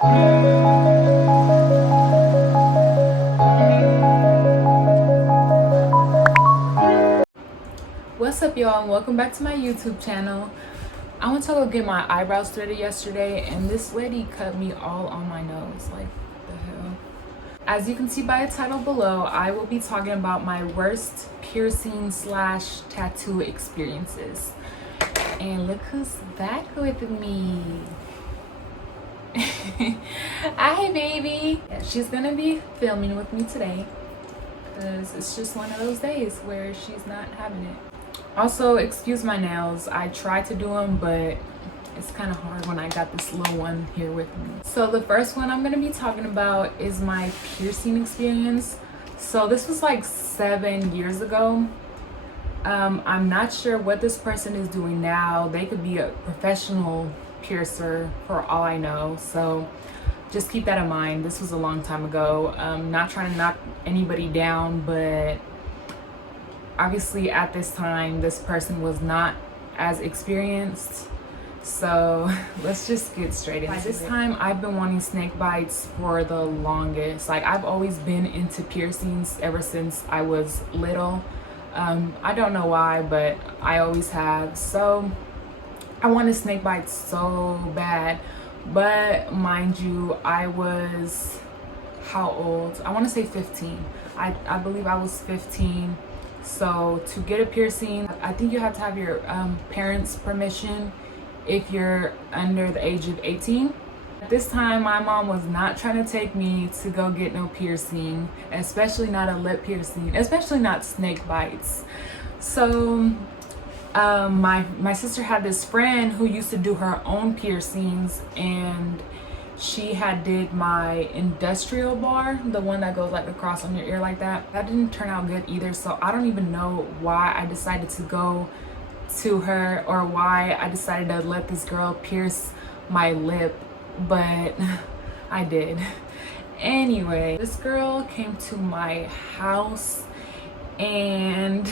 What's up, y'all, and welcome back to my YouTube channel. I went to go get my eyebrows threaded yesterday, and this lady cut me all on my nose. Like, the hell? As you can see by the title below, I will be talking about my worst piercing / tattoo experiences. And look who's back with me. Hi, baby. Yeah, she's gonna be filming with me today because it's just one of those days where she's not having it. Also, excuse my nails. I tried to do them, but it's kind of hard when I got this little one here with me. So the first one I'm going to be talking about is my piercing experience. So this was like 7 years ago. I'm not sure what this person is doing now. They could be a professional piercer for all I know. So just keep that in mind. This was a long time ago. Not trying to knock anybody down, but obviously at this time this person was not as experienced, so let's just get straight into it. By this time I've been wanting snake bites for the longest. Like, I've always been into piercings ever since I was little. I don't know why, but I always have. So I wanted snake bites so bad, but mind you, I was, how old? I want to say 15. I believe I was 15. So to get a piercing, I think you have to have your parents' permission if you're under the age of 18. At this time, my mom was not trying to take me to go get no piercing, especially not a lip piercing, especially not snake bites. So my sister had this friend who used to do her own piercings, and she had did my industrial bar, the one that goes like across on your ear like that. That didn't turn out good either, so I don't even know why I decided to go to her or why I decided to let this girl pierce my lip, but I did. Anyway, this girl came to my house, and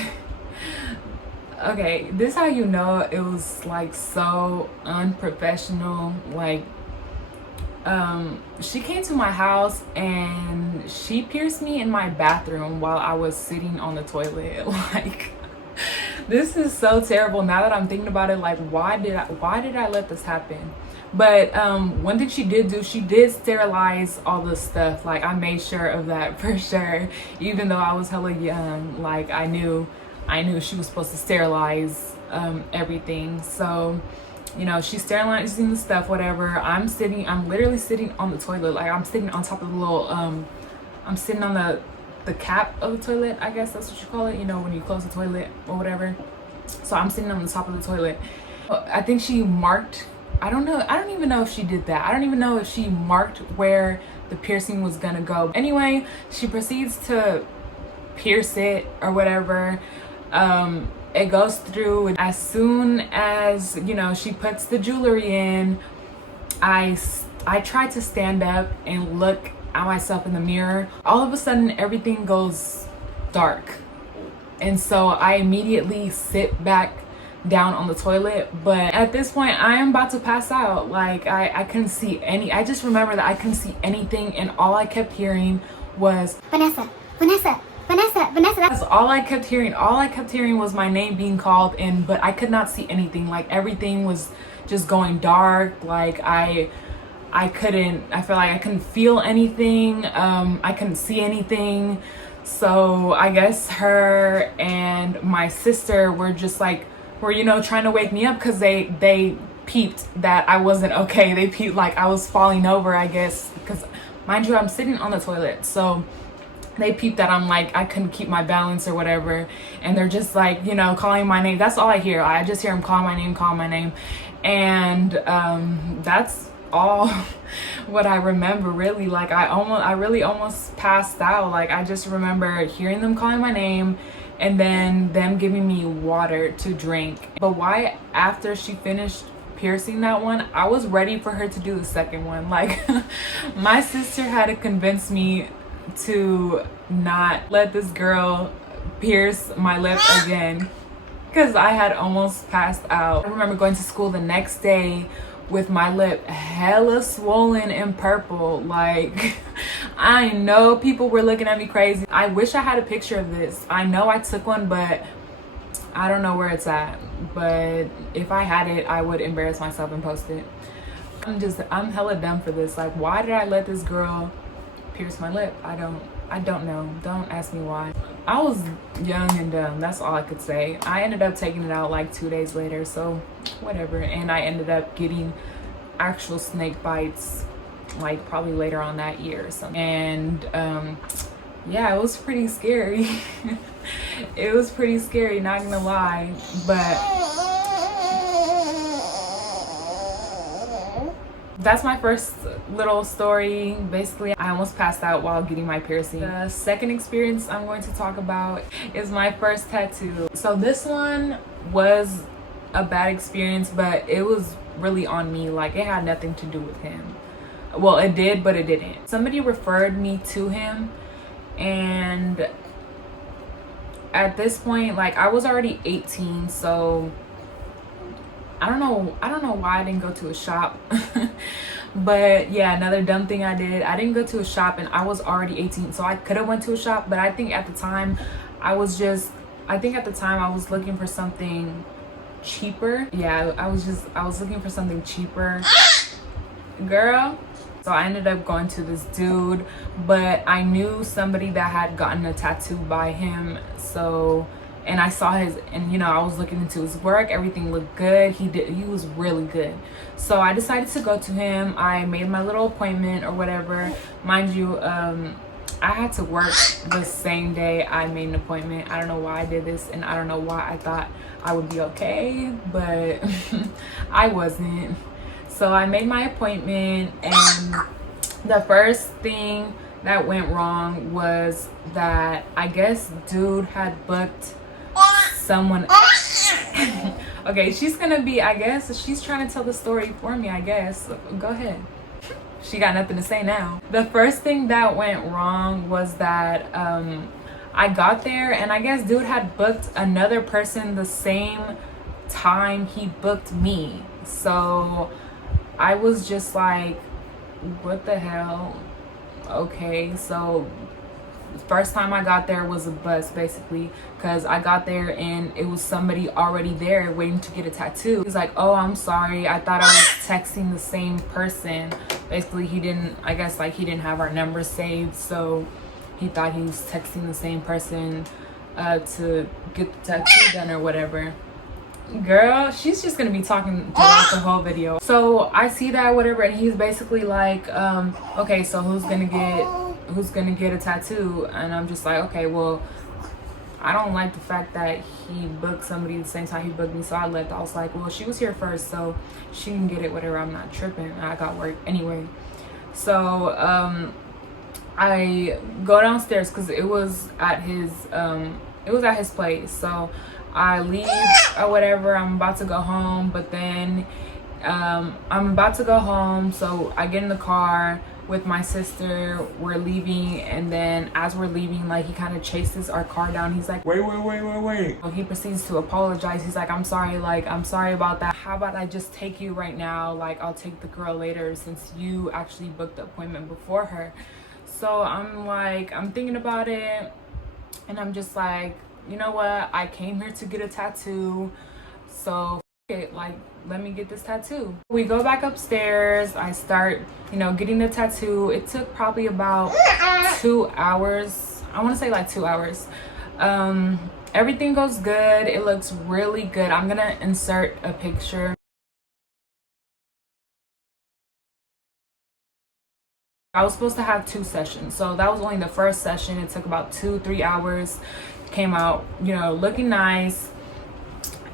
okay, this is how you know it was like so unprofessional. Like, she came to my house and she pierced me in my bathroom while I was sitting on the toilet. Like, this is so terrible now that I'm thinking about it. Like, why did I let this happen? But one thing she did do, she did sterilize all the stuff. Like, I made sure of that for sure, even though I was hella young. Like, I knew she was supposed to sterilize everything. So, you know, she's sterilizing the stuff, whatever. I'm literally sitting on the toilet. Like, I'm sitting on top of the little, I'm sitting on the cap of the toilet, I guess that's what you call it, you know, when you close the toilet or whatever. So I'm sitting on the top of the toilet. I think she marked, I don't even know if she did that. I don't even know if she marked where the piercing was gonna go. Anyway, she proceeds to pierce it or whatever. It goes through. As soon as, you know, she puts the jewelry in, I try to stand up and look at myself in the mirror. All of a sudden everything goes dark, and so I immediately sit back down on the toilet. But at this point I am about to pass out. Like, I couldn't see I just remember that I couldn't see anything, and all I kept hearing was Vanessa, Vanessa, Vanessa, Vanessa. That's all I kept hearing. All I kept hearing was my name being called, but I could not see anything. Like, everything was just going dark. Like, I felt like I couldn't feel anything. I couldn't see anything. So I guess her and my sister were just like, you know, trying to wake me up, because they peeped that I wasn't okay. They peeped like I was falling over, I guess, because mind you, I'm sitting on the toilet. So they peeped that I'm like, I couldn't keep my balance or whatever, and they're just like, you know, calling my name. That's all I hear. I just hear them call my name, and that's all what I remember, really. Like, I really almost passed out. Like, I just remember hearing them calling my name and then them giving me water to drink. But why, after she finished piercing that one, I was ready for her to do the second one. Like, my sister had to convince me to not let this girl pierce my lip again, because I had almost passed out. I remember going to school the next day with my lip hella swollen and purple. Like, I know people were looking at me crazy. I wish I had a picture of this. I know I took one, but I don't know where it's at. But if I had it, I would embarrass myself and post it. I'm hella dumb for this. Like, why did I let this girl pierce my lip? I don't know. Don't ask me why. I was young and dumb. That's all I could say. I ended up taking it out like 2 days later, so whatever. And I ended up getting actual snake bites like probably later on that year or something. And yeah, it was pretty scary. It was pretty scary, not gonna lie. But that's my first little story. Basically, I almost passed out while getting my piercing. The second experience I'm going to talk about is my first tattoo. So this one was a bad experience, but it was really on me. Like, it had nothing to do with him. Well, it did, but it didn't. Somebody referred me to him, and at this point, like, I was already 18, so I don't know why I didn't go to a shop. But yeah, another dumb thing I did, I didn't go to a shop, and I was already 18, so I could have went to a shop. But I think at the time I was looking for something cheaper. Yeah, I was looking for something cheaper, girl. So I ended up going to this dude, but I knew somebody that had gotten a tattoo by him. So, and I saw his, and you know, I was looking into his work. Everything looked good. He was really good. So I decided to go to him. I made my little appointment or whatever. Mind you, I had to work the same day I made an appointment. I don't know why I did this, and I don't know why I thought I would be okay, but I wasn't. So I made my appointment, and the first thing that went wrong was that I guess dude had booked someone. Okay, she's gonna be, I guess she's trying to tell the story for me, I guess. Go ahead. She got nothing to say now. The first thing that went wrong was that I got there, and I guess dude had booked another person the same time he booked me. So I was just like, what the hell? Okay, so the first time I got there was a bus, basically, because I got there and it was somebody already there waiting to get a tattoo. He's like, oh, I'm sorry, I thought I was texting the same person. Basically, he didn't have our number saved, so he thought he was texting the same person to get the tattoo done or whatever. Girl, she's just gonna be talking throughout the whole video. So I see that, whatever, and he's basically like, okay, so who's gonna get a tattoo? And I'm just like, okay, well, I don't like the fact that he booked somebody the same time he booked me, so I left. I was like, well, she was here first, so she can get it, whatever. I'm not tripping. I got work anyway. So I go downstairs because it was at his place. So I leave or whatever. I'm about to go home, but then I'm about to go home, so I get in the car with my sister. We're leaving, and then as we're leaving, like, he kind of chases our car down. He's like, wait. He proceeds to apologize. He's like, I'm sorry about that. How about I just take you right now? Like, I'll take the girl later since you actually booked the appointment before her. So I'm like, I'm thinking about it, and I'm just like, you know what? I came here to get a tattoo, so it, like, let me get this tattoo. We go back upstairs. I start, getting the tattoo. It took probably about 2 hours. I want to say like 2 hours. Everything goes good. It looks really good. I'm gonna insert a picture. I was supposed to have 2 sessions, so that was only the first session. It took about 2-3 hours. Came out, looking nice,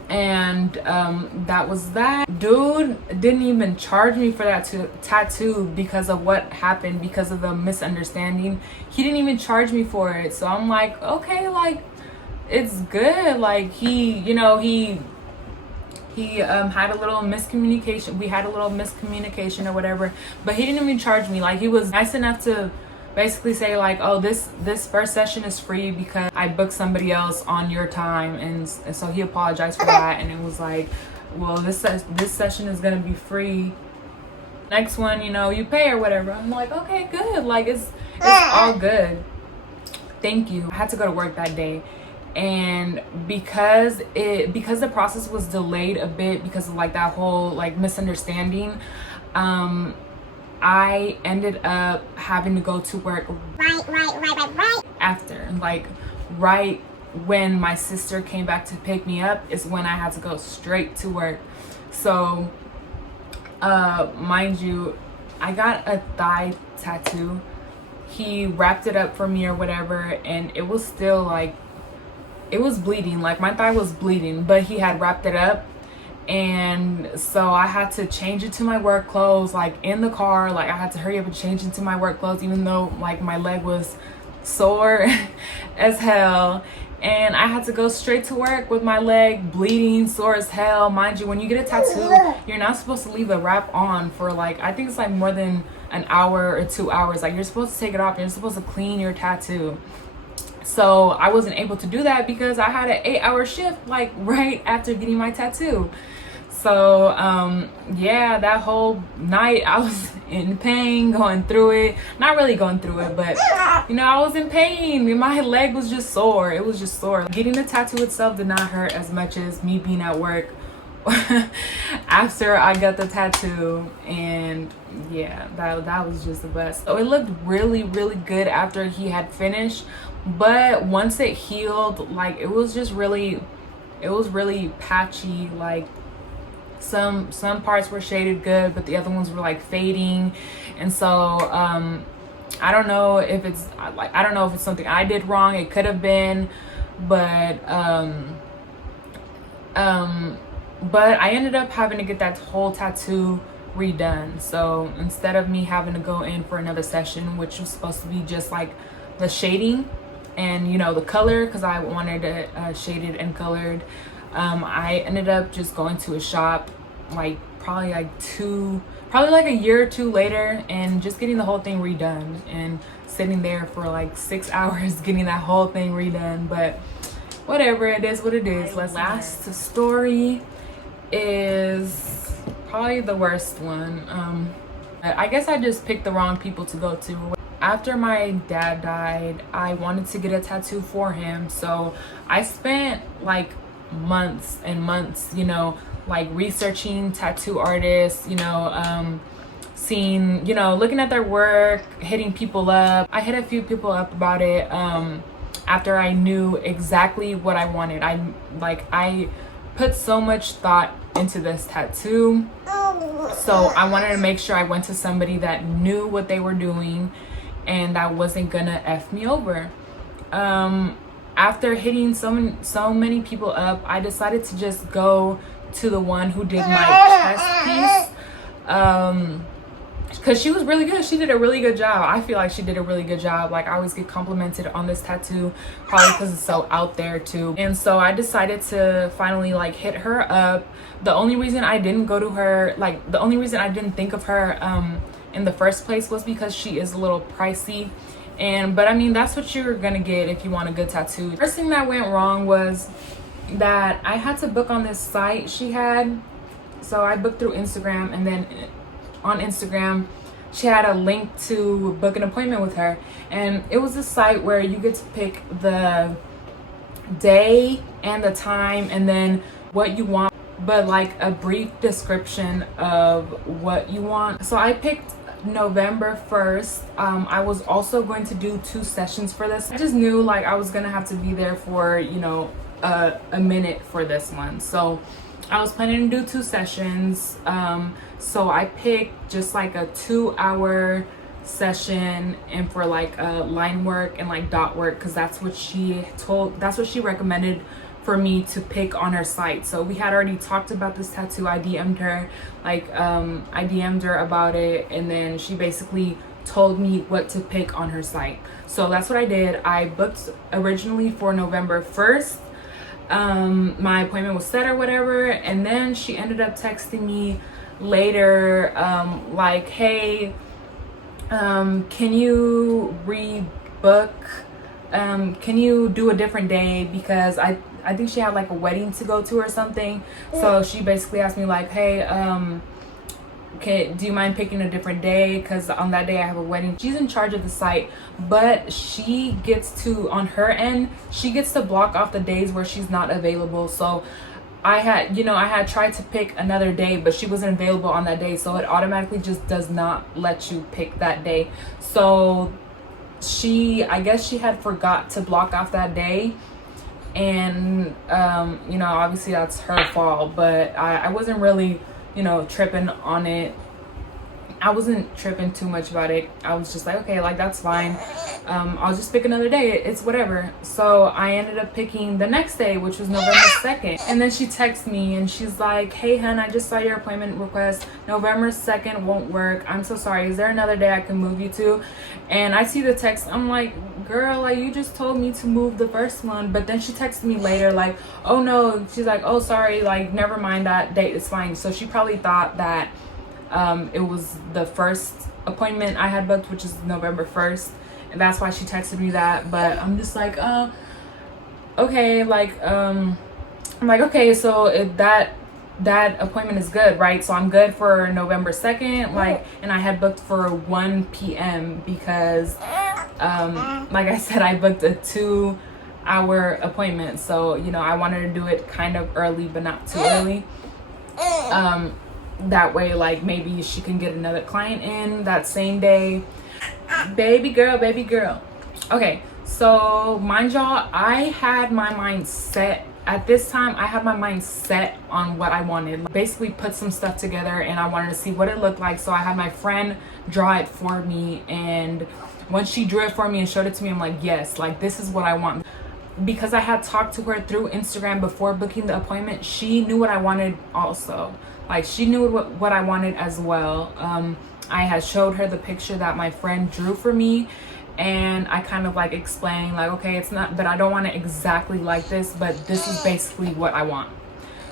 and that was that. Dude didn't even charge me for that tattoo because of what happened, because of the misunderstanding. He didn't even charge me for it. So I'm like, okay, like, it's good. Like, he had a little miscommunication. We had a little miscommunication or whatever, but he didn't even charge me. Like, he was nice enough to basically say, like, oh, this first session is free because I booked somebody else on your time, and so he apologized for that. And it was like, well, this session is gonna be free Next one, you know, you pay or whatever. I'm like, okay, good. Like it's all good. Thank you. I had to go to work that day. And because the process was delayed a bit because of like that whole like misunderstanding, I ended up having to go to work right after, like right when my sister came back to pick me up is when I had to go straight to work. So mind you, I got a thigh tattoo. He wrapped it up for me or whatever, and it was still like, it was bleeding, like my thigh was bleeding, but he had wrapped it up. And so I had to change it to my work clothes, like in the car. Like I had to hurry up and change into my work clothes, even though like my leg was sore as hell. And I had to go straight to work with my leg bleeding, sore as hell. Mind you, when you get a tattoo, you're not supposed to leave the wrap on for like, I think it's like more than an hour or 2 hours. Like you're supposed to take it off and you're supposed to clean your tattoo. So I wasn't able to do that because I had an 8-hour shift like right after getting my tattoo. So yeah, that whole night I was in pain, going through it. Not really going through it, but you know, I was in pain. My leg was just sore. It was just sore. Getting the tattoo itself did not hurt as much as me being at work after I got the tattoo. And yeah, that was just the best. So it looked really good after he had finished, but once it healed, like it was really patchy. Like some parts were shaded good, but the other ones were like fading. And so I don't know if it's like, I don't know if it's something I did wrong. It could have been, but I ended up having to get that whole tattoo redone. So instead of me having to go in for another session, which was supposed to be just like the shading and, you know, the color, because I wanted it shaded and colored, I ended up just going to a shop like probably like a year or two later and just getting the whole thing redone, and sitting there for like 6 hours getting that whole thing redone. But whatever, it is what it is. Last story is probably the worst one. I guess I just picked the wrong people to go to. After my dad died, I wanted to get a tattoo for him, so I spent like months and months, you know, like researching tattoo artists, you know, seeing, you know, looking at their work, hitting people up. I hit a few people up about it after I knew exactly what I wanted. I put so much thought into this tattoo, so I wanted to make sure I went to somebody that knew what they were doing and that wasn't gonna F me over. After hitting so many people up, I decided to just go to the one who did my chest piece, because she was really good. She did a really good job. I feel like she did a really good job. Like I always get complimented on this tattoo, probably because it's so out there too. And so I decided to finally like hit her up. The only reason I didn't go to her, like the only reason I didn't think of her in the first place was because she is a little pricey. But I mean, that's what you're gonna get if you want a good tattoo. First thing that went wrong was that I had to book on this site she had. So I booked through Instagram, and then on Instagram she had a link to book an appointment with her, and it was a site where you get to pick the day and the time and then what you want, but like a brief description of what you want. So I picked November 1st. I was also going to do 2 sessions for this. I just knew like I was gonna have to be there for, you know, a minute for this one, so I was planning to do 2 sessions. So I picked just like a 2-hour session, and for like line work and like dot work, because that's what she recommended for me to pick on her site. So we had already talked about this tattoo. I DM'd her, I DM'd her about it, and then she basically told me what to pick on her site. So that's what I did. I booked originally for November 1st. My appointment was set or whatever, and then she ended up texting me later, like, hey, can you rebook? Can you do a different day, because I think she had like a wedding to go to or something. So she basically asked me like, hey, okay, do you mind picking a different day, because on that day I have a wedding. She's in charge of the site, but she gets to, on her end, she gets to block off the days where she's not available. So I had tried to pick another day, but she wasn't available on that day, so it automatically just does not let you pick that day. So I guess she had forgot to block off that day, and obviously that's her fault, but I wasn't really tripping on it. I wasn't tripping too much about it. I was just like, okay, like that's fine. I'll just pick another day. It's whatever. So I ended up picking the next day, which was November 2nd. And then she texts me and she's like, hey, hun, I just saw your appointment request. November 2nd won't work. I'm so sorry. Is there another day I can move you to? And I see the text. I'm like, girl, like you just told me to move the first one. But then she texted me later like, oh no. She's like, oh, sorry. Like, never mind, that date is fine. So she probably thought that it was the first appointment I had booked, which is November 1st, and that's why she texted me that. But I'm just like, okay, like I'm like, okay, so that appointment is good, right? So I'm good for November 2nd, like, and I had booked for 1 p.m. because like I said, I booked a 2-hour appointment, so I wanted to do it kind of early but not too early. That way, like, maybe she can get another client in that same day. Baby girl. Okay, so mind y'all, I had my mind set. At this time, I had my mind set on what I wanted. Like, basically put some stuff together and I wanted to see what it looked like. So I had my friend draw it for me, and once she drew it for me and showed it to me, I'm like, yes, like this is what I want. Because I had talked to her through Instagram before booking the appointment, she knew what I wanted also. Like, she knew what I wanted as well. I had showed her the picture that my friend drew for me, and I kind of like explained like, okay, it's not, but I don't want it exactly like this, but this is basically what I want.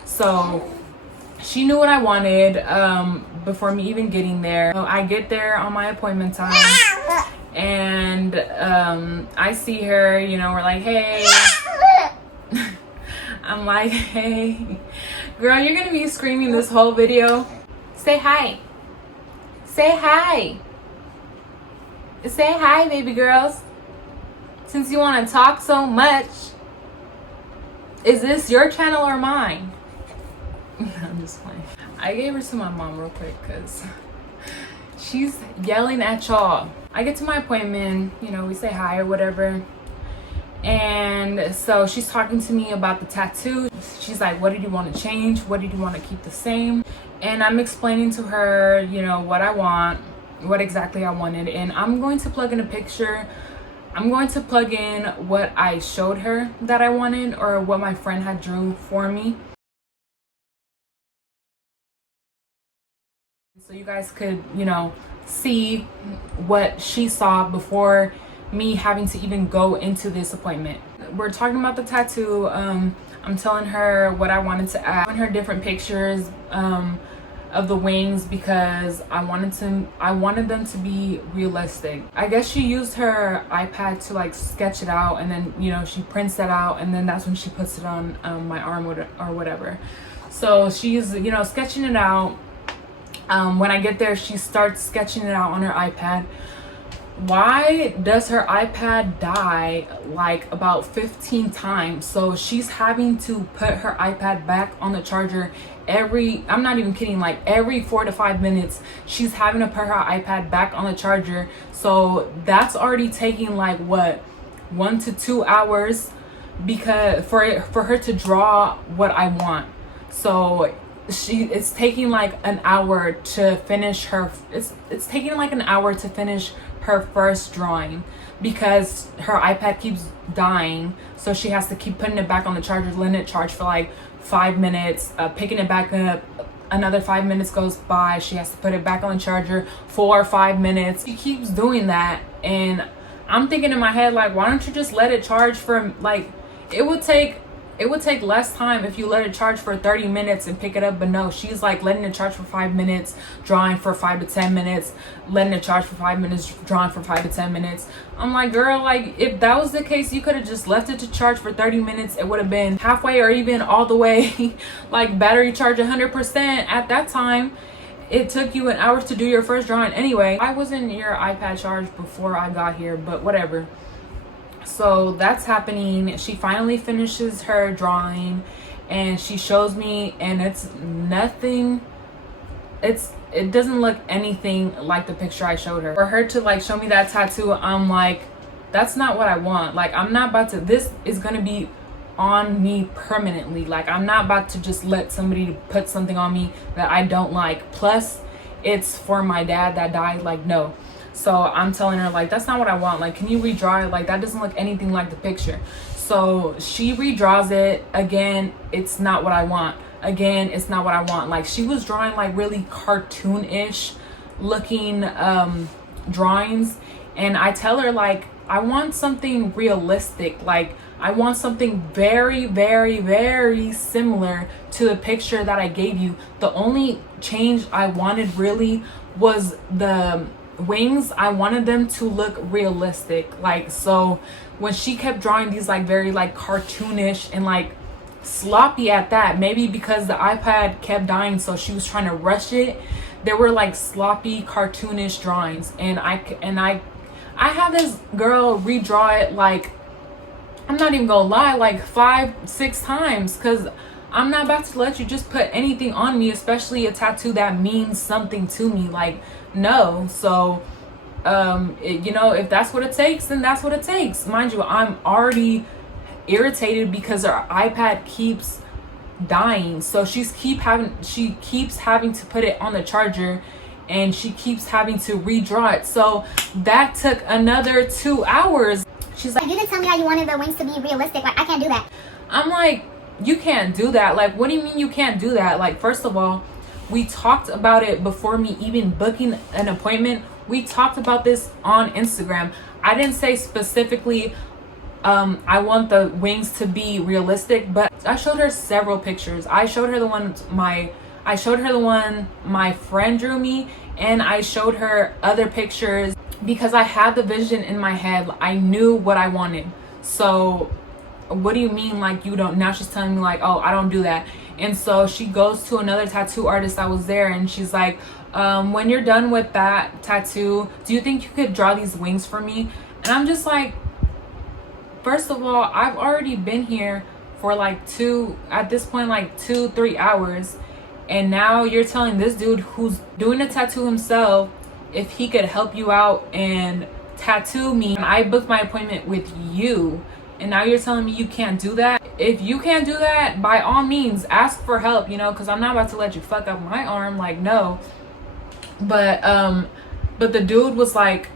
So she knew what I wanted before me even getting there. So I get there on my appointment time, and I see her, we're like, hey. I'm like, hey, girl, you're gonna be screaming this whole video. Say hi. Say hi. Say hi, baby girls. Since you want to talk so much, is this your channel or mine? I'm just playing. I gave her to my mom real quick because she's yelling at y'all. I get to my appointment, we say hi or whatever. And so she's talking to me about the tattoo. She's like, what did you want to change? What did you want to keep the same? And I'm explaining to her, what I want, what exactly I wanted. And I'm going to plug in a picture. I'm going to plug in what I showed her that I wanted, or what my friend had drew for me, so you guys could, see what she saw before me having to even go into this appointment. We're talking about the tattoo. I'm telling her what I wanted to add on her different pictures of the wings, because I wanted them to be realistic. I guess she used her iPad to like sketch it out, and then she prints that out, and then that's when she puts it on my arm or whatever. So she's sketching it out. When I get there, she starts sketching it out on her iPad. Why does her iPad die like about 15 times? So she's having to put her iPad back on the charger I'm not even kidding, like every 4 to 5 minutes she's having to put her iPad back on the charger. So that's already taking like what, 1 to 2 hours, because for her to draw what I want. So it's taking like an hour to finish her it's taking like an hour to finish her first drawing, because her iPad keeps dying. So she has to keep putting it back on the charger, letting it charge for like 5 minutes, picking it back up. Another 5 minutes goes by, she has to put it back on the charger. 4 or 5 minutes, she keeps doing that. And I'm thinking in my head, like, why don't you just let it charge for like, it would take less time if you let it charge for 30 minutes and pick it up. But no, she's like letting it charge for 5 minutes, drawing for 5 to 10 minutes, letting it charge for 5 minutes, drawing for 5 to 10 minutes. I'm like, girl, like if that was the case, you could have just left it to charge for 30 minutes. It would have been halfway or even all the way like battery charge 100% at that time. It took you an hour to do your first drawing anyway. Why wasn't your iPad charged before I got here? But whatever. So that's happening. She finally finishes her drawing and she shows me, and it's nothing, it doesn't look anything like the picture I showed her. For her to like show me that tattoo, I'm like, that's not what I want. Like, I'm not about to, this is gonna be on me permanently. Like, I'm not about to just let somebody put something on me that I don't like. Plus, it's for my dad that died. Like, no. So I'm telling her, like, that's not what I want. Like, can you redraw it? Like, that doesn't look anything like the picture. So she redraws it. Again, it's not what I want. Again, it's not what I want. Like, she was drawing like really cartoonish looking drawings, and I tell her, like, I want something realistic. Like, I want something very, very, very similar to the picture that I gave you. The only change I wanted really was the wings. I wanted them to look realistic. Like, so when she kept drawing these like very like cartoonish and like sloppy at that, maybe because the iPad kept dying, so she was trying to rush it. There were like sloppy cartoonish drawings, and I had this girl redraw it, like, I'm not even gonna lie, like 5-6 times, because I'm not about to let you just put anything on me, especially a tattoo that means something to me. Like, no. So you know, if that's what it takes, then that's what it takes. Mind you, I'm already irritated because her iPad keeps dying, so she keeps having to put it on the charger, and she keeps having to redraw it. So that took another 2 hours. She's like, you didn't tell me how you wanted the wings to be realistic. Like, I can't do that. I'm like, you can't do that. Like, what do you mean you can't do that? Like, first of all, we talked about it before me even booking an appointment. We talked about this on Instagram. I didn't say specifically I want the wings to be realistic, but I showed her several pictures. I showed her the one my friend drew me, and I showed her other pictures because I had the vision in my head. I knew what I wanted. So what do you mean, like, you don't? Now she's telling me, like, oh, I don't do that. And so she goes to another tattoo artist that was there, and she's like, when you're done with that tattoo, do you think you could draw these wings for me? And I'm just like, first of all, I've already been here for like 2-3 hours, and now you're telling this dude who's doing a tattoo himself if he could help you out and tattoo me. And I booked my appointment with you, and now you're telling me you can't do that? If you can't do that, by all means ask for help, you know, because I'm not about to let you fuck up my arm. Like, no. But the dude was like,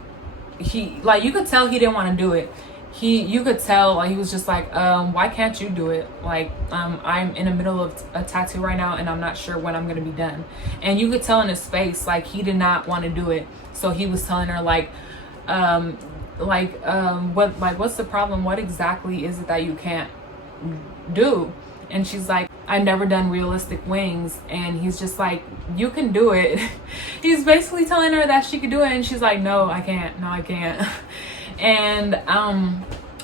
you could tell he didn't want to do it. You could tell, like, he was just like, why can't you do it? Like, I'm in the middle of a tattoo right now, and I'm not sure when I'm gonna be done. And you could tell in his face, like, he did not want to do it. So he was telling her, like, what's the problem? What exactly is it that you can't do? And she's like, I've never done realistic wings. And he's just like, you can do it. He's basically telling her that she could do it, and she's like, no, I can't. And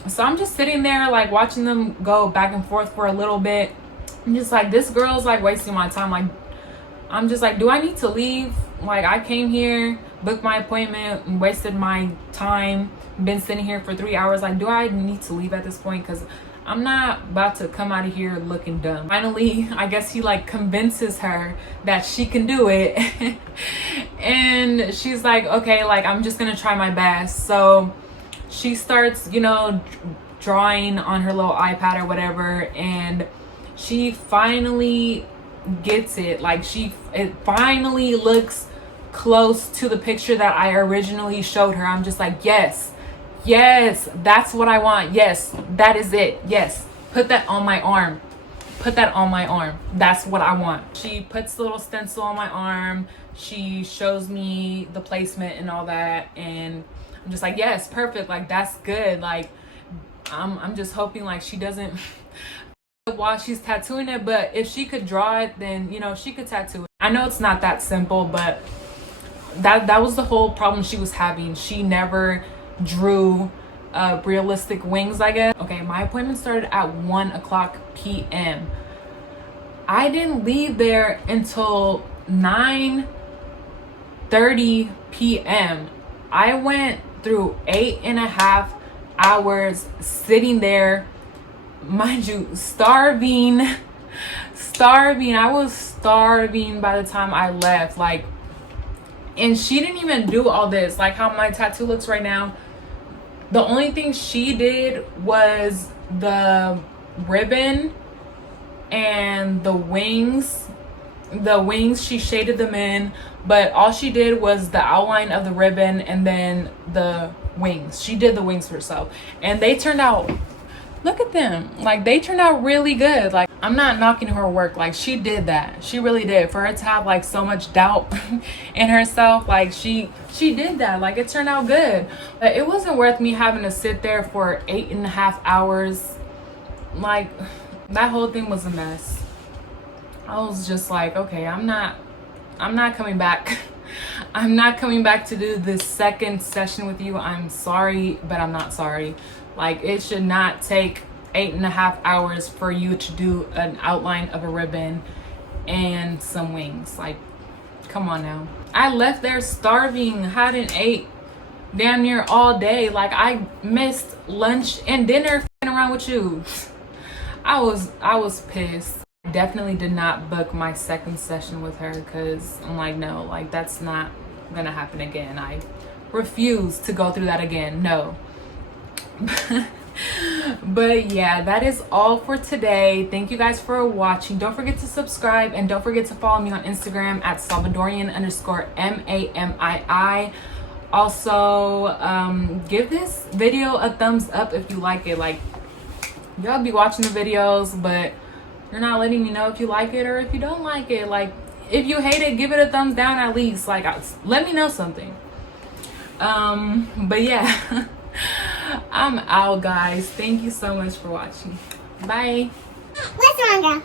so I'm just sitting there, like, watching them go back and forth for a little bit. I'm just like, this girl's like wasting my time. Like, I'm just like, do I need to leave? Like, I came here, booked my appointment, and wasted my time, been sitting here for 3 hours. Like, do I need to leave at this point? Because I'm not about to come out of here looking dumb. Finally, I guess he like convinces her that she can do it. And she's like, okay, like, I'm just gonna try my best. So she starts, you know, drawing on her little iPad or whatever, and she finally gets it. Like, it finally looks close to the picture that I originally showed her. I'm just like, yes, that's what I want. Yes, that is it. Yes, put that on my arm. That's what I want. She puts the little stencil on my arm. She shows me the placement and all that, and I'm just like, yes, perfect. Like, that's good. Like, I'm just hoping, like, she doesn't while she's tattooing it. But if she could draw it, then, you know, she could tattoo it. I know it's not that simple, but that was the whole problem she was having. She never drew realistic wings, I guess. Okay, my appointment started at 1:00 p.m. I didn't leave there until 9 8:30 p.m. I went through 8.5 hours sitting there, mind you, starving. I was starving by the time I left. Like, and she didn't even do all this, like how my tattoo looks right now. The only thing she did was the ribbon and the wings. The wings, she shaded them in, but all she did was the outline of the ribbon and then the wings. She did the wings herself, and they turned out, look at them, like they turned out really good. Like, I'm not knocking her work, like she did that, she really did. For her to have like so much doubt in herself, like she did that, like it turned out good. But it wasn't worth me having to sit there for 8.5 hours. Like, that whole thing was a mess. I was just like, okay, I'm not coming back. I'm not coming back to do this second session with you. I'm sorry, but I'm not sorry. Like, it should not take 8.5 hours for you to do an outline of a ribbon and some wings. Like, come on now. I left there starving, hadn't ate damn near all day. Like, I missed lunch and dinner f***ing around with you. I was pissed. Definitely did not book my second session with her, because I'm like, no, like that's not gonna happen again. I refuse to go through that again. No. But yeah, that is all for today. Thank you guys for watching. Don't forget to subscribe, and don't forget to follow me on Instagram at Salvadorian_MAMII. Also, give this video a thumbs up if you like it. Like, y'all be watching the videos, but you're not letting me know if you like it or if you don't like it. Like, if you hate it, give it a thumbs down at least. Like, let me know something. But yeah, I'm out, guys. Thank you so much for watching. Bye. What's wrong, girl?